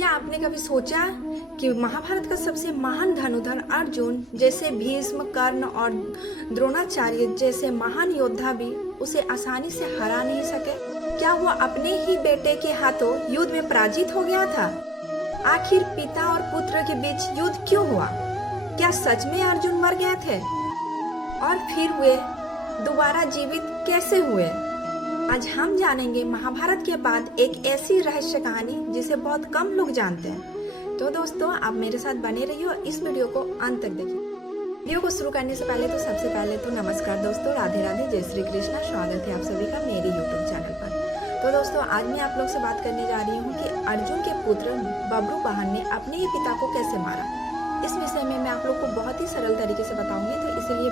क्या आपने कभी सोचा कि महाभारत का सबसे महान धनुधर अर्जुन जैसे भीष्म, कर्ण और द्रोणाचार्य जैसे महान योद्धा भी उसे आसानी से हरा नहीं सके? क्या वो अपने ही बेटे के हाथों युद्ध में पराजित हो गया था? आखिर पिता और पुत्र के बीच युद्ध क्यों हुआ? क्या सच में अर्जुन मर गए थे और फिर वे दोबारा जीवित कैसे हुए? आज हम जानेंगे महाभारत के बाद एक ऐसी रहस्य कहानी जिसे बहुत कम लोग जानते हैं। तो दोस्तों, आप मेरे साथ बने रहिए और इस वीडियो को अंत तक देखिए। वीडियो को शुरू करने से पहले सबसे पहले नमस्कार दोस्तों, राधे राधे, जय श्री कृष्णा। स्वागत है आप सभी का मेरे यूट्यूब चैनल पर। तो दोस्तों, आज मैं आप लोग से बात करने जा रही हूँ कि अर्जुन के पुत्र बब्रुवाहन ने अपने ही पिता को कैसे मारा। इस विषय में मैं आप लोग को बहुत ही सरल तरीके से बताऊंगी, तो इसलिए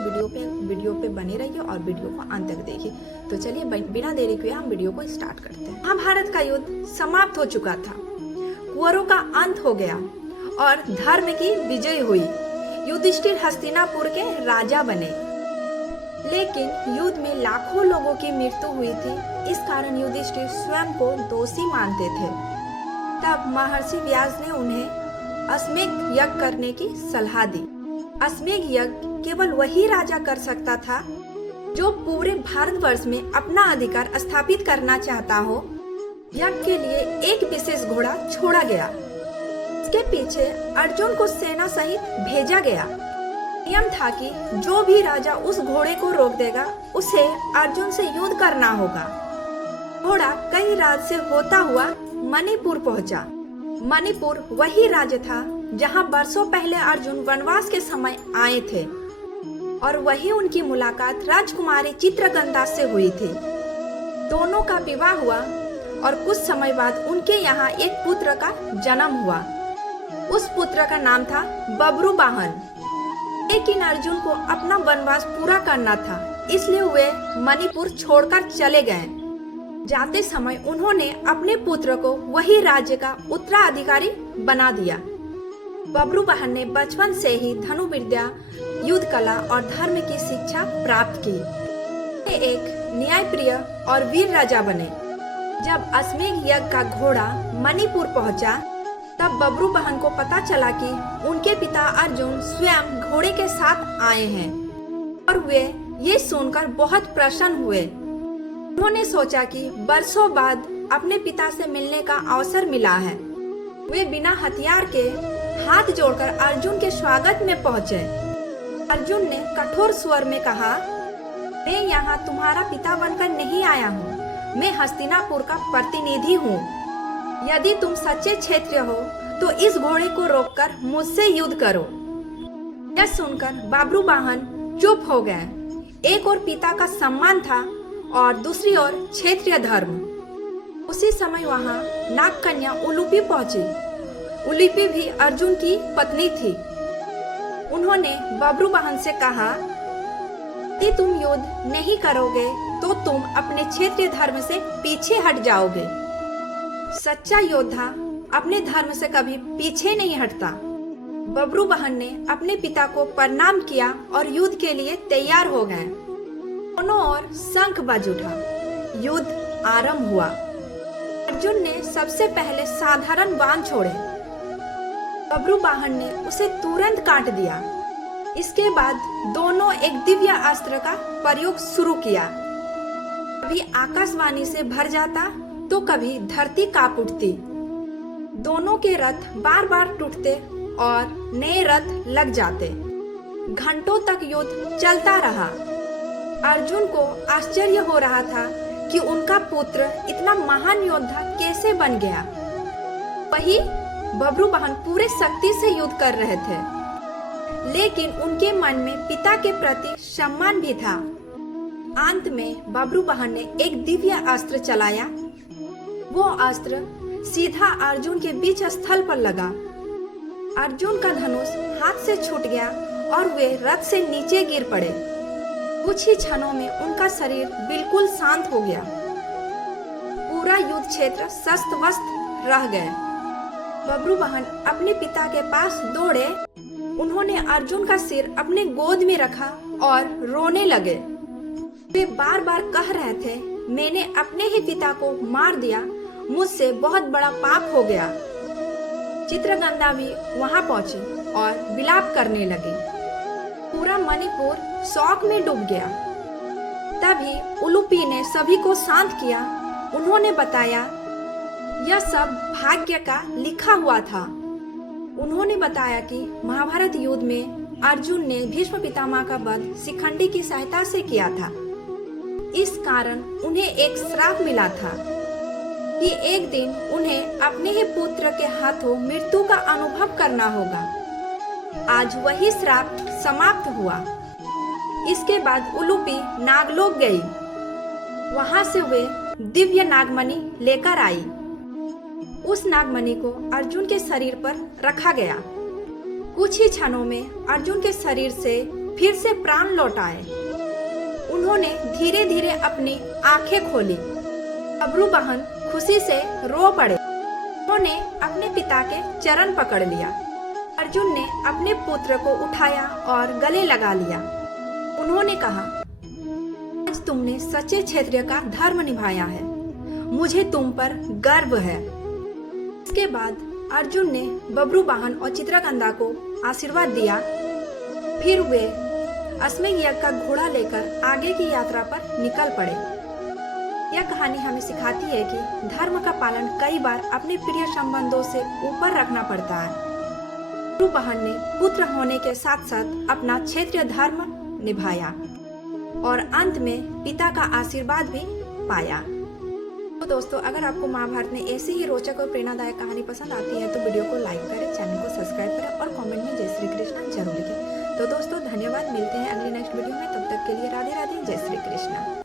वीडियो पे बने रहिए और वीडियो को अंत तक देखिए। तो चलिए बिना देरी किए हम वीडियो को स्टार्ट करते हैं। महाभारत का युद्ध समाप्त हो चुका था, कुंवरों का अंत हो गया और धर्म की विजय हुई। युधिष्ठिर हस्तिनापुर के राजा बने, लेकिन युद्ध में लाखों लोगों की मृत्यु हुई थी। इस कारण युधिष्ठिर स्वयं को दोषी मानते थे। तब महर्षि व्यास ने उन्हें अश्वमेध यज्ञ करने की सलाह दी। अश्वमेध यज्ञ केवल वही राजा कर सकता था जो पूरे भारतवर्ष में अपना अधिकार स्थापित करना चाहता हो। यज्ञ के लिए एक विशेष घोड़ा छोड़ा गया। इसके पीछे अर्जुन को सेना सहित भेजा गया। नियम था कि जो भी राजा उस घोड़े को रोक देगा उसे अर्जुन से युद्ध करना होगा। घोड़ा कई राज्य से होता हुआ मणिपुर पहुंचा। मणिपुर वही राज्य था जहां वर्षों पहले अर्जुन वनवास के समय आए थे और वही उनकी मुलाकात राजकुमारी चित्रगंधा से हुई थी। दोनों का विवाह हुआ और कुछ समय बाद उनके यहाँ एक पुत्र का जन्म हुआ। उस पुत्र का नाम था बब्रुवाहन। लेकिन अर्जुन को अपना वनवास पूरा करना था, इसलिए वे मणिपुर छोड़कर चले गए। जाते समय उन्होंने अपने पुत्र को वही राज्य का उत्तराधिकारी बना दिया। बब्रुवाहन ने बचपन से ही धनुर्विद्या, युद्ध कला और धर्म की शिक्षा प्राप्त की। वे एक न्यायप्रिय और वीर राजा बने। जब अश्वमेध यज्ञ का घोड़ा मणिपुर पहुंचा, तब बब्रुवाहन को पता चला कि उनके पिता अर्जुन स्वयं घोड़े के साथ आए हैं और वे ये सुनकर बहुत प्रसन्न हुए। उन्होंने सोचा कि वर्षों बाद अपने पिता से मिलने का अवसर मिला है। वे बिना हथियार के हाथ जोड़कर अर्जुन के स्वागत में पहुंचे। अर्जुन ने कठोर स्वर में कहा, मैं यहाँ तुम्हारा पिता बनकर नहीं आया हूँ, मैं हस्तिनापुर का प्रतिनिधि हूँ। यदि तुम सच्चे क्षत्रिय हो तो इस घोड़े को रोककर मुझसे युद्ध करो। यह सुनकर बब्रुवाहन चुप हो गए। एक और पिता का सम्मान था और दूसरी ओर क्षेत्रीय धर्म। उसी समय वहाँ नागकन्या उलूपी पहुंची। उलूपी भी अर्जुन की पत्नी थी। उन्होंने बब्रुवाहन से कहा, यदि तुम युद्ध नहीं करोगे तो तुम अपने क्षेत्रीय धर्म से पीछे हट जाओगे। सच्चा योद्धा अपने धर्म से कभी पीछे नहीं हटता। बब्रुवाहन ने अपने पिता को प्रणाम किया और युद्ध के लिए तैयार हो गए। दोनों ओर शंख बज उठा। युद्ध आरंभ हुआ। अर्जुन ने सबसे पहले साधारण बाण छोड़े। बब्रुवाहन ने उसे तुरंत काट दिया। इसके बाद दोनों एक दिव्य अस्त्र का प्रयोग शुरू किया। कभी आकाशवाणी से भर जाता तो कभी धरती कांप उठती। दोनों के रथ बार बार टूटते और नए रथ लग जाते। घंटों तक युद्ध चलता रहा। अर्जुन को आश्चर्य हो रहा था कि उनका पुत्र इतना महान योद्धा कैसे बन गया। वही बब्रुवाहन पूरे शक्ति से युद्ध कर रहे थे, लेकिन उनके मन में पिता के प्रति सम्मान भी था। अंत में बब्रुवाहन ने एक दिव्य अस्त्र चलाया। वो अस्त्र सीधा अर्जुन के बीच स्थल पर लगा। अर्जुन का धनुष हाथ से छूट गया और वे रथ से नीचे गिर पड़े। कुछ ही क्षणों में उनका शरीर बिल्कुल शांत हो गया। पूरा युद्ध क्षेत्र शस्त्र वस्त्र रह गए। बब्रुवाहन अपने पिता के पास दौड़े। उन्होंने अर्जुन का सिर अपने गोद में रखा और रोने लगे। वे बार बार कह रहे थे, मैंने अपने ही पिता को मार दिया, मुझसे बहुत बड़ा पाप हो गया। चित्रगंधा भी वहां पहुंची और विलाप करने लगी। पूरा मणिपुर शौक में डूब गया। तभी उलूपी ने सभी को शांत किया। उन्होंने बताया यह सब भाग्य का लिखा हुआ था। उन्होंने बताया कि महाभारत युद्ध में अर्जुन ने भीष्म पितामह का वध शिखंडी की सहायता से किया था। इस कारण उन्हें एक श्राप मिला था कि एक दिन उन्हें अपने ही पुत्र के हाथों मृत्यु का अनुभव करना होगा। आज वही श्राप समाप्त हुआ। इसके बाद उलूपी नागलोक गई। वहां से वे दिव्य नागमणि लेकर आई। उस नागमणि को अर्जुन के शरीर पर रखा गया। कुछ ही क्षणों में अर्जुन के शरीर से फिर से प्राण लौट आए। उन्होंने धीरे धीरे अपनी आंखें खोली। बब्रुवाहन खुशी से रो पड़े। उन्होंने अपने पिता के चरण पकड़ लिया। अर्जुन ने अपने पुत्र को उठाया और गले लगा लिया। उन्होंने कहा, आज तुमने सच्चे क्षत्रिय का धर्म निभाया है। मुझे तुम पर गर्व है। इसके बाद अर्जुन ने बब्रुवाहन और चित्रगंधा को आशीर्वाद दिया। फिर वे अश्वमेध यज्ञ का घोड़ा लेकर आगे की यात्रा पर निकल पड़े। यह कहानी हमें सिखाती है कि धर्म का पालन कई बार अपने प्रिय संबंधों से ऊपर रखना पड़ता है। बब्रुवाहन ने पुत्र होने के साथ साथ अपना क्षेत्रीय धर्म निभाया और अंत में पिता का आशीर्वाद भी पाया। तो दोस्तों, अगर आपको महाभारत में ऐसी ही रोचक और प्रेरणादायक कहानी पसंद आती है तो वीडियो को लाइक करें, चैनल को सब्सक्राइब करें और कमेंट में जय श्री कृष्ण जरूर लिखें। तो दोस्तों, धन्यवाद। मिलते हैं अगली नेक्स्ट वीडियो में। तब तक के लिए राधे राधे, जय श्री कृष्ण।